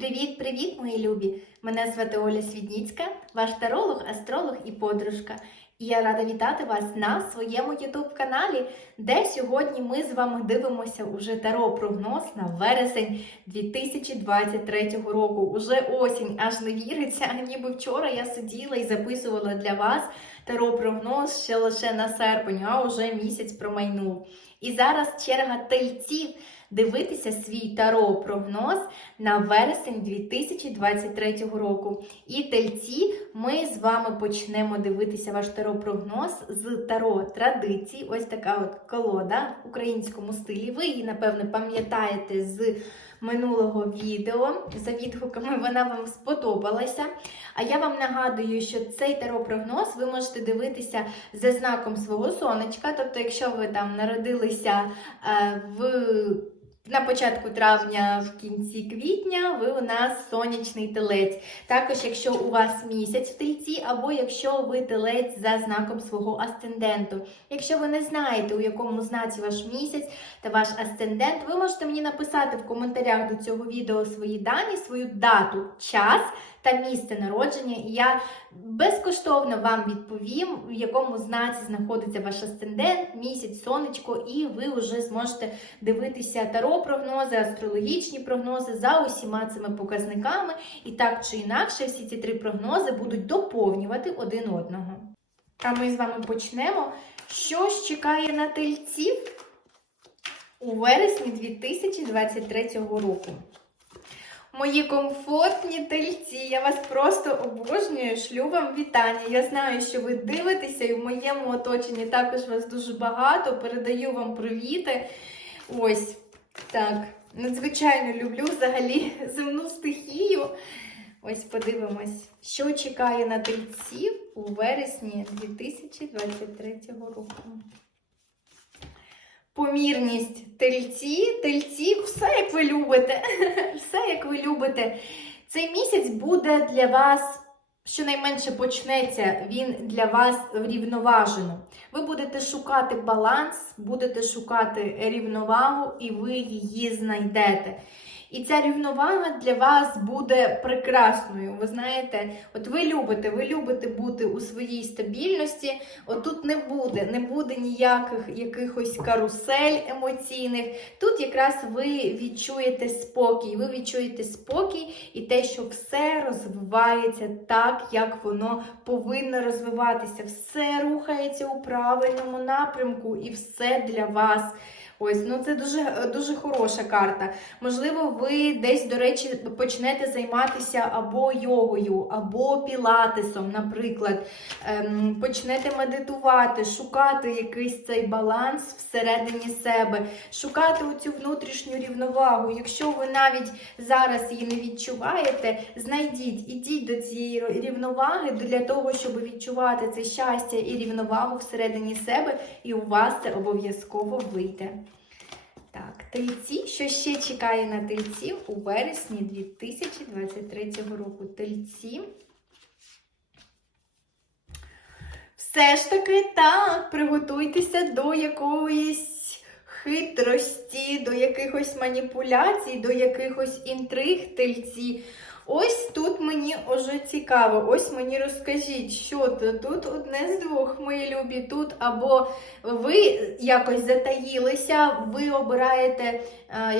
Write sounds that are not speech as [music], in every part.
Привіт-привіт, мої любі! Мене звати Оля Свідніцька, ваш таролог, астролог і подружка. І я рада вітати вас на своєму youtube каналі, де сьогодні ми з вами дивимося уже таро прогноз на вересень 2023 року. Уже осінь, аж не віриться. Ніби вчора я сиділа і записувала для вас таро прогноз ще лише на серпень, а уже місяць промайнув. І зараз черга тельців дивитися свій таро прогноз на вересень 2023 року. І тельці ми з вами почнемо дивитися ваш таро прогноз з таро традицій. Ось така от колода в українському стилі. Ви її, напевне, пам'ятаєте з минулого відео. За відгуками вона вам сподобалася. А я вам нагадую, що цей таро прогноз ви можете дивитися за знаком свого сонечка. Тобто, якщо ви там народилися е, в на початку травня, в кінці квітня, ви у нас сонячний телець. Також, якщо у вас місяць в тельці, або якщо ви телець за знаком свого асценденту. Якщо ви не знаєте, у якому знаці ваш місяць та ваш асцендент, ви можете мені написати в коментарях до цього відео свої дані, свою дату, час та місце народження, і я безкоштовно вам відповім, в якому знаці знаходиться ваш асцендент, місяць, сонечко, і ви вже зможете дивитися таро прогнози, астрологічні прогнози за усіма цими показниками. І так чи інакше, всі ці три прогнози будуть доповнювати один одного. А ми з вами почнемо. Що ж чекає на тельців у вересні 2023 року? Мої комфортні тельці, я вас просто обожнюю, шлю вам вітання. Я знаю, що ви дивитеся, і в моєму оточенні також вас дуже багато. Передаю вам привіти. Ось так. Надзвичайно люблю взагалі земну стихію. Ось подивимось, що чекає на тельців у вересні 2023 року. Помірність тельці, тельці, все як ви любите. [laughs] Все як ви любите. Цей місяць буде для вас, щонайменше почнеться він для вас врівноважено. Ви будете шукати баланс, будете шукати рівновагу, і ви її знайдете. І ця рівновага для вас буде прекрасною. Ви знаєте, от ви любите, ви любите бути у своїй стабільності. От тут не буде, не буде ніяких якихось карусель емоційних. Тут якраз ви відчуєте спокій. Ви відчуєте спокій і те, що все розвивається так, як воно повинно розвиватися. Все рухається у правильному напрямку, і все для вас. Ось, ну це дуже дуже хороша карта. Можливо, ви десь, до речі, почнете займатися або йогою, або пілатесом, наприклад. Ем, почнете медитувати, шукати якийсь цей баланс всередині себе, шукати цю внутрішню рівновагу. Якщо ви навіть зараз її не відчуваєте, знайдіть, ідіть до цієї рівноваги для того, щоб відчувати це щастя і рівновагу всередині себе, і у вас це обов'язково вийде. Так, тельці, що ще чекає на тельців у вересні 2023 року? Тельці. Все ж таки, так, приготуйтеся до якоїсь хитрості, до якихось маніпуляцій, до якихось інтриг тельці. Ось тут мені уже цікаво. Ось мені розкажіть, що то тут одне з двох, мої любі, тут або ви якось затаїлися, ви обираєте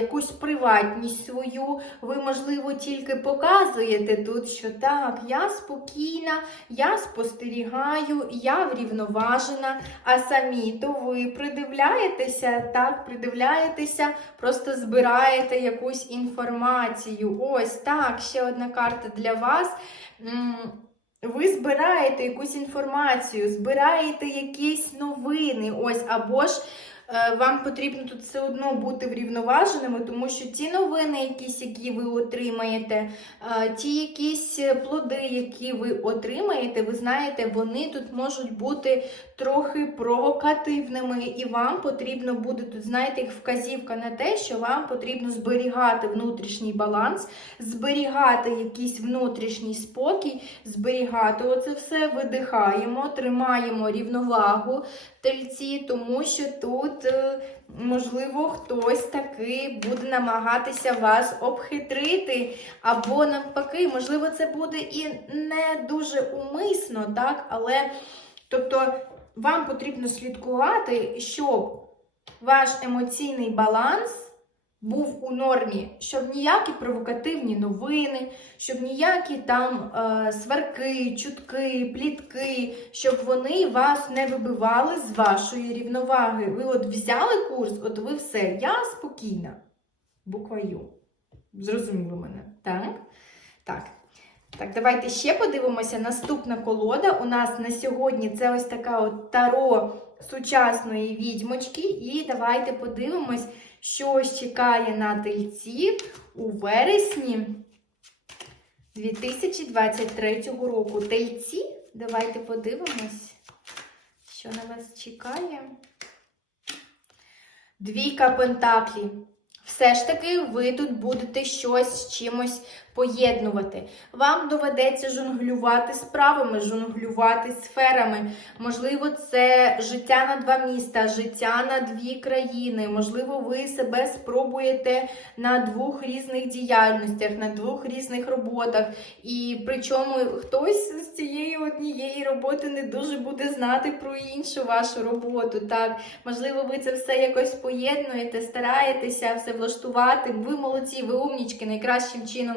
якусь приватність свою, ви, можливо, тільки показуєте тут, що так, я спокійна, я спостерігаю, я врівноважена, а самі то ви придивляєтеся, так, придивляєтеся, просто збираєте якусь інформацію. Ось так, ще одна карта для вас. Ви збираєте якусь інформацію, збираєте якісь новини, ось, або ж е, вам потрібно тут все одно бути врівноваженими, тому що ті новини, якісь, які ви отримаєте, е, ті якісь плоди, які ви отримаєте, ви знаєте, вони тут можуть бути трохи провокативними, і вам потрібно буде тут, знаєте, як вказівка на те, що вам потрібно зберігати внутрішній баланс, зберігати якийсь внутрішній спокій, зберігати оце все, видихаємо, тримаємо рівновагу. Тельці, тому що тут, е, можливо, хтось таки буде намагатися вас обхитрити, або навпаки, можливо, це буде і не дуже умисно, так? Але тобто вам потрібно слідкувати, щоб ваш емоційний баланс був у нормі, щоб ніякі провокативні новини, щоб ніякі там е, сварки, чутки, плітки, щоб вони вас не вибивали з вашої рівноваги. Ви от взяли курс, от ви все, я спокійна. Буква Ю. Зрозуміло мене, так? Так. Так, давайте ще подивимося. Наступна колода у нас на сьогодні це ось така от таро сучасної відьмочки. І давайте подивимось, що чекає на тельці у вересні 2023 року. Тельці, давайте подивимось, що на вас чекає. Двійка пентаклі. Все ж таки, ви тут будете щось з чимось поєднувати. Вам доведеться жонглювати справами, жонглювати сферами. Можливо, це життя на два міста, життя на дві країни. Можливо, ви себе спробуєте на двох різних діяльностях, на двох різних роботах. І причому хтось з цієї однієї роботи не дуже буде знати про іншу вашу роботу. Так, можливо, ви це все якось поєднуєте, стараєтеся все влаштувати. Ви молодці, ви умнічки, найкращим чином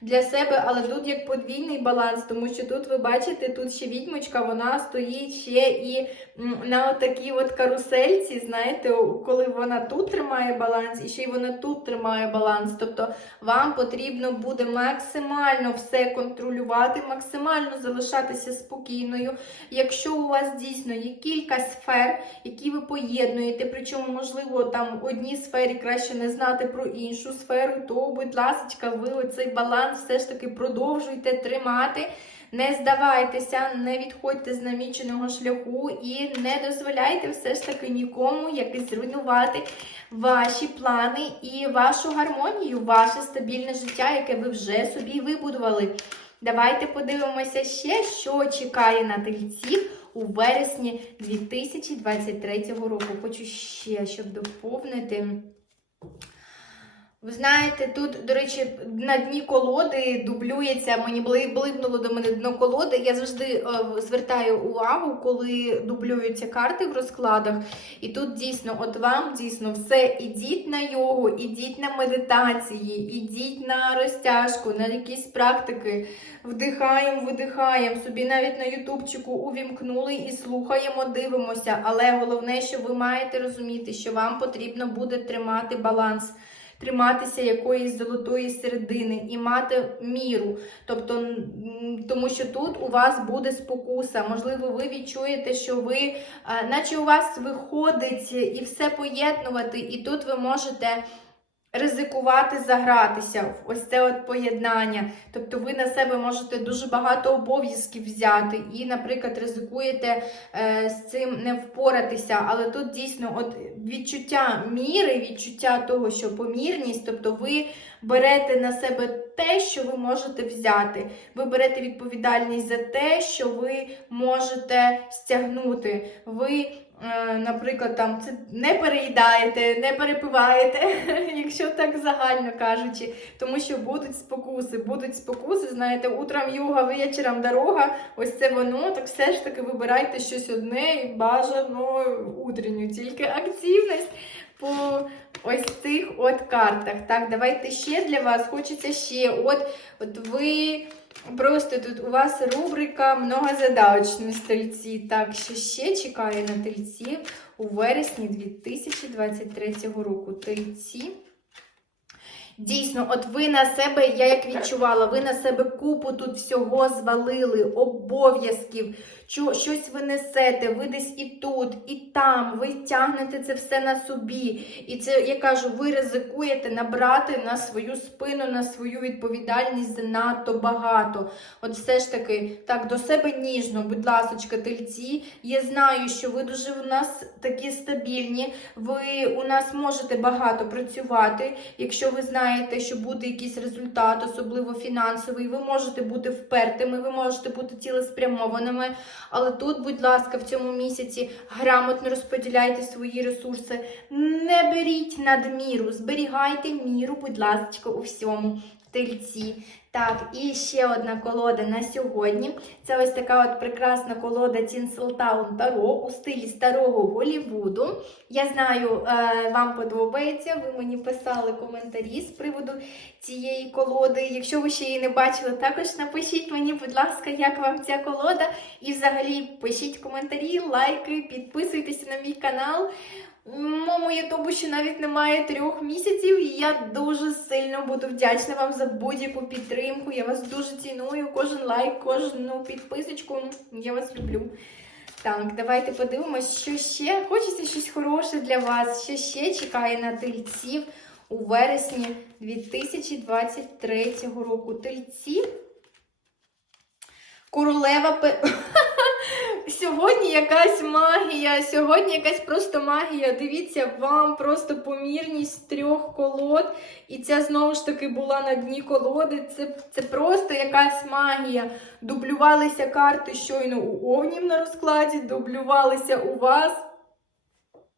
для себе, але тут як подвійний баланс, тому що тут ви бачите, тут ще відьмочка, вона стоїть ще і на такій от карусельці, знаєте, коли вона тут тримає баланс, і ще й вона тут тримає баланс. Тобто вам потрібно буде максимально все контролювати, максимально залишатися спокійною. Якщо у вас дійсно є кілька сфер, які ви поєднуєте, причому, можливо, там одній сфері краще не знати про іншу сферу, то, будь ласка, ви оцей баланс все ж таки продовжуйте тримати. Не здавайтеся, не відходьте з наміченого шляху і не дозволяйте все ж таки нікому якось зруйнувати ваші плани і вашу гармонію, ваше стабільне життя, яке ви вже собі вибудували. Давайте подивимося ще, що чекає на тельців у вересні 2023 року. Хочу ще, щоб доповнити. Ви знаєте, тут, до речі, на дні колоди дублюється, мені бли- блимнуло до мене дно колоди. Я завжди е, звертаю увагу, коли дублюються карти в розкладах. І тут дійсно, от вам дійсно все, ідіть на йогу, ідіть на медитації, ідіть на розтяжку, на якісь практики. Вдихаємо, видихаємо. Собі навіть на ютубчику увімкнули і слухаємо, дивимося. Але головне, що ви маєте розуміти, що вам потрібно буде тримати баланс триматися якоїсь золотої середини і мати міру. Тобто, тому що тут у вас буде спокуса. Можливо, ви відчуєте, що ви, е, наче у вас виходить і все поєднувати, і тут ви можете. Ризикувати загратися в ось це от поєднання. Тобто ви на себе можете дуже багато обов'язків взяти і, наприклад, ризикуєте е, з цим не впоратися. Але тут дійсно от відчуття міри, відчуття того, що помірність, тобто ви берете на себе те, що ви можете взяти. Ви берете відповідальність за те, що ви можете стягнути. Ви Наприклад, там це не переїдаєте, не перепиваєте, [laughs] якщо так загально кажучи, тому що будуть спокуси, будуть спокуси, знаєте, утром юга, вечором дорога, ось це воно, так все ж таки вибирайте щось одне і бажано утренню, тільки активність по ось цих от картах. Так, давайте ще для вас, хочеться ще. От, от ви. Просто тут у вас рубрика «Многозадач» на стільці. Так, що ще чекає на тільці у вересні 2023 року. Тельці. Дійсно, от ви на себе, я як відчувала, ви на себе купу тут всього звалили, обов'язків, що- щось ви несете, ви десь і тут, і там, ви тягнете це все на собі. І це, я кажу, ви ризикуєте набрати на свою спину, на свою відповідальність занадто багато. От все ж таки, так, до себе ніжно, будь ласочка, тельці. Я знаю, що ви дуже у нас такі стабільні, ви у нас можете багато працювати, якщо ви знаєте. що буде якийсь результат, особливо фінансовий. Ви можете бути впертими, ви можете бути цілеспрямованими. Але тут, будь ласка, в цьому місяці грамотно розподіляйте свої ресурси. Не беріть надміру, зберігайте міру, будь ласка, у всьому. Тельці. Так, і ще одна колода на сьогодні. Це ось така от прекрасна колода Tinseltown Таро у стилі старого Голівуду. Я знаю, е, вам подобається. Ви мені писали коментарі з приводу цієї колоди. Якщо ви ще її не бачили, також напишіть мені, будь ласка, як вам ця колода. І взагалі пишіть коментарі, лайки, підписуйтесь на мій канал. Моєму ютубу ще навіть немає трьох місяців, і я дуже сильно буду вдячна вам за будь-яку підтримку. Я вас дуже ціную. Кожен лайк, кожну підписочку. Я вас люблю. Так, давайте подивимось, що ще. Хочеться щось хороше для вас. Що ще чекає на тельців у вересні 2023 року. Тельці. Королева. [laughs] Сьогодні якась магія, сьогодні якась просто магія. Дивіться, вам просто помірність трьох колод. І ця знову ж таки була на дні колоди. Це, це просто якась магія. Дублювалися карти щойно у Овнів на розкладі, дублювалися у вас.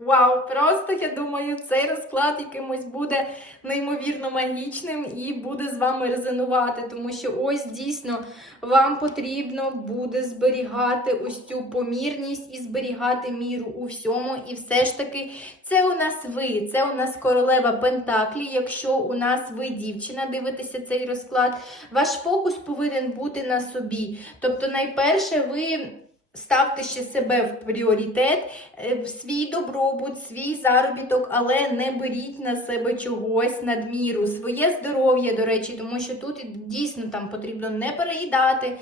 Вау, просто я думаю, цей розклад якимось буде неймовірно магічним і буде з вами резонувати, тому що ось дійсно вам потрібно буде зберігати ось цю помірність і зберігати міру у всьому. І все ж таки, це у нас ви, це у нас королева Пентаклі. Якщо у нас ви дівчина, дивитеся цей розклад, ваш фокус повинен бути на собі. Тобто, найперше, ви. Ставте ще себе в пріоритет, е, свій добробут, свій заробіток, але не беріть на себе чогось надміру, своє здоров'я, до речі, тому що тут дійсно там потрібно не переїдати,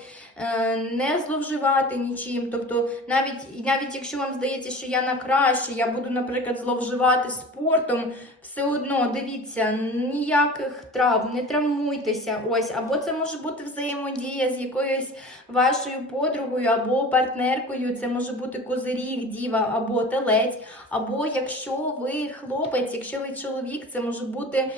не зловживати нічим. Тобто, навіть навіть якщо вам здається, що я на краще, я буду, наприклад, зловживати спортом, все одно дивіться, ніяких травм, не травмуйтеся. Ось, або це може бути взаємодія з якоюсь вашою подругою або партнеркою. Це може бути козиріг, діва або телець. Або якщо ви хлопець, якщо ви чоловік, це може бути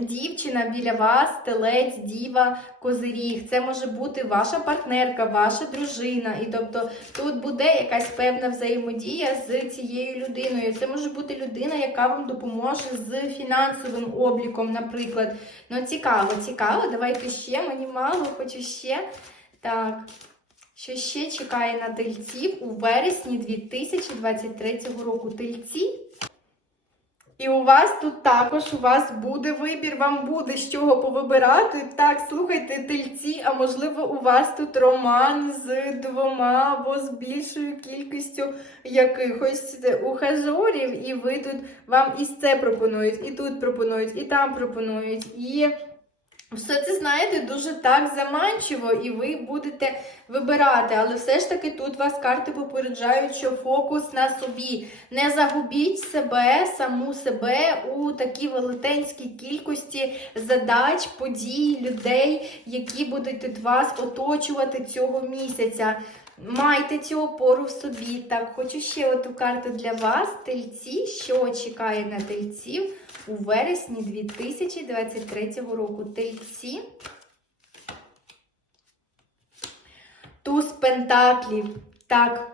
дівчина біля вас, телець, діва, козиріг. Це може бути ваша партнерка, ваша дружина. І тобто тут буде якась певна взаємодія з цією людиною. Це може бути людина, яка вам допоможе з фінансовим обліком, наприклад. Ну, цікаво, цікаво. Давайте ще, мені мало, хочу ще. Так. Що ще чекає на тельців у вересні 2023 року? Тельці? І у вас тут також у вас буде вибір, вам буде з чого повибирати. Так, слухайте, тельці, а можливо, у вас тут роман з двома або з більшою кількістю якихось ухажорів, і ви тут вам і це пропонують, і тут пропонують, і там пропонують. І все це, знаєте, дуже так заманчиво, і ви будете вибирати. Але все ж таки тут вас карти попереджають, що фокус на собі. Не загубіть себе, саму себе у такій велетенській кількості задач, подій, людей, які будуть тут вас оточувати цього місяця. Майте цю опору в собі. Так, хочу ще оту карту для вас. Тельці, що чекає на тельців у вересні 2023 року. Тельці. Туз пентаклів. Так,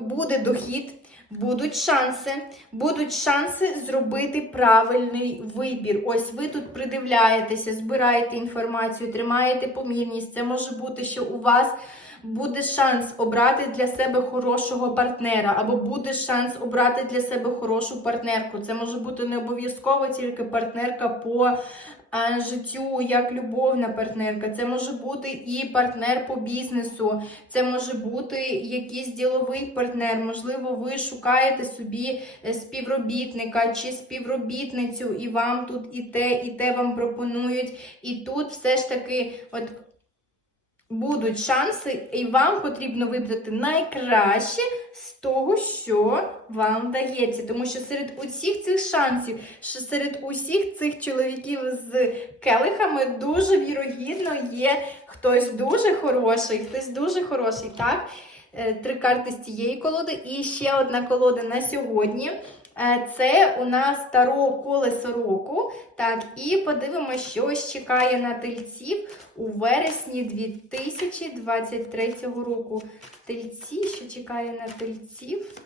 буде дохід, будуть шанси, будуть шанси зробити правильний вибір. Ось ви тут придивляєтеся, збираєте інформацію, тримаєте помірність. Це може бути, що у вас буде шанс обрати для себе хорошого партнера, або буде шанс обрати для себе хорошу партнерку. Це може бути не обов'язково тільки партнерка по життю, як любовна партнерка. Це може бути і партнер по бізнесу, це може бути якийсь діловий партнер. Можливо, ви шукаєте собі е, співробітника чи співробітницю, і вам тут і те, і те вам пропонують. І тут все ж таки, от будуть шанси, і вам потрібно вибрати найкраще з того, що вам дається. Тому що серед усіх цих шансів, що серед усіх цих чоловіків з келихами дуже вірогідно є хтось дуже хороший, хтось дуже хороший, так? Е, Три карти з цієї колоди, і ще одна колода на сьогодні. Е, Це у нас таро колесо року. Так, і подивимося, що чекає на тельців у вересні 2023 року. Тельці, що чекає на тельців.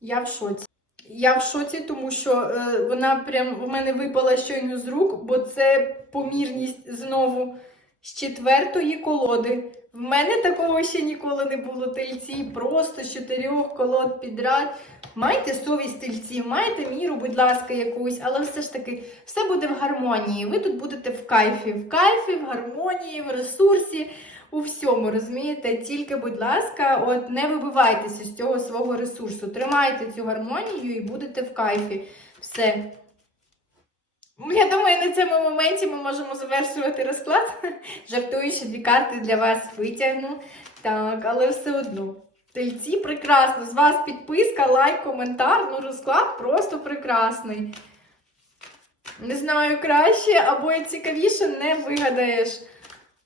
Я в шоці. Я в шоці, тому що е, вона прям у мене випала щойно з рук, бо це помірність знову з четвертої колоди. В мене такого ще ніколи не було тельці, просто з чотирьох колод підряд. Майте совість тельці, майте міру, будь ласка, якусь, але все ж таки все буде в гармонії. Ви тут будете в кайфі, в кайфі, в гармонії, в ресурсі, у всьому, розумієте? Тільки, будь ласка, от не вибивайтеся з цього свого ресурсу. Тримайте цю гармонію і будете в кайфі. Все. Я думаю, на цьому моменті ми можемо завершувати розклад. Жартую, що дві карти для вас витягну. Так, але все одно. Тельці прекрасно. З вас підписка, лайк, коментар. Ну, розклад просто прекрасний. Не знаю, краще або цікавіше не вигадаєш.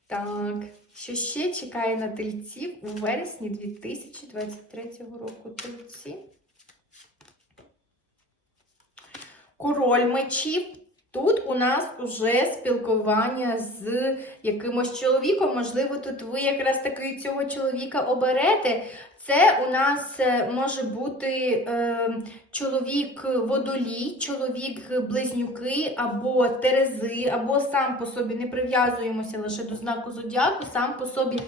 Так, що ще чекає на тельців у вересні 2023 року? Тельці. Король мечів. Тут у нас уже спілкування з якимось чоловіком. Можливо, тут ви якраз таки цього чоловіка оберете. Це у нас е, може бути е, чоловік водолій, чоловік близнюки або терези, або сам по собі не прив'язуємося лише до знаку зодіаку, сам по собі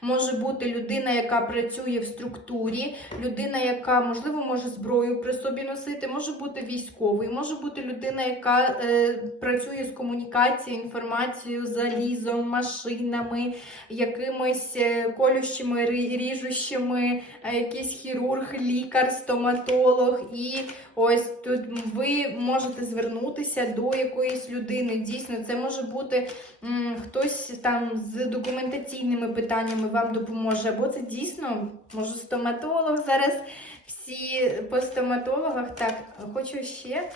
може бути людина, яка працює в структурі, людина, яка, можливо, може зброю при собі носити, може бути військовий, може бути людина, яка е, працює з комунікацією, інформацією, залізом, машинами, якимись е, колющими, ріжущими, е, якийсь хірург, лікар, стоматолог. І ось тут ви можете звернутися до якоїсь людини. Дійсно, це може бути м, хтось там з документаційними питаннями вам допоможе, або це дійсно може стоматолог зараз. Всі по стоматологах. Так, хочу ще.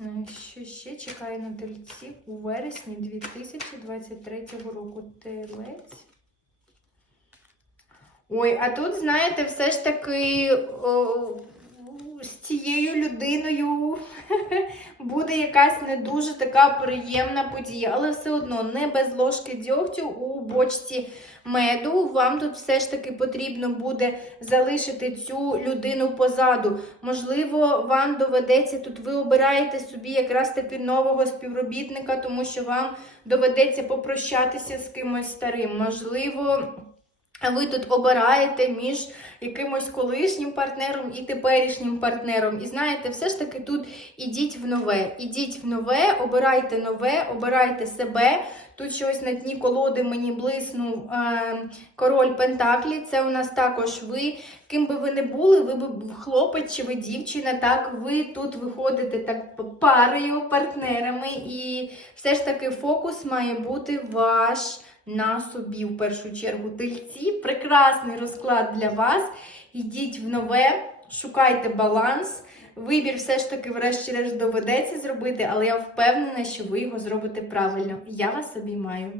м, Що ще чекає на тельців у вересні 2023 року? Телець. Ой, а тут, знаєте, все ж таки о, з цією людиною [laughs] буде якась не дуже така приємна подія, але все одно не без ложки дьогтю у бочці меду. Вам тут все ж таки потрібно буде залишити цю людину позаду. Можливо, вам доведеться тут, ви обираєте собі якраз таки нового співробітника, тому що вам доведеться попрощатися з кимось старим. Можливо. Ви тут обираєте між якимось колишнім партнером і теперішнім партнером. І знаєте, все ж таки тут ідіть в нове. Ідіть в нове, обирайте нове, обирайте себе. Тут щось на дні колоди мені блиснув е, король Пентаклі. Це у нас також ви. Ким би ви не були, ви б хлопець чи ви дівчина, так ви тут виходите так парою, партнерами, і все ж таки фокус має бути ваш на собі в першу чергу. Тельці, прекрасний розклад для вас. Йдіть в нове, шукайте баланс. Вибір все ж таки, врешті-решт, доведеться зробити, але я впевнена, що ви його зробите правильно. Я вас обіймаю.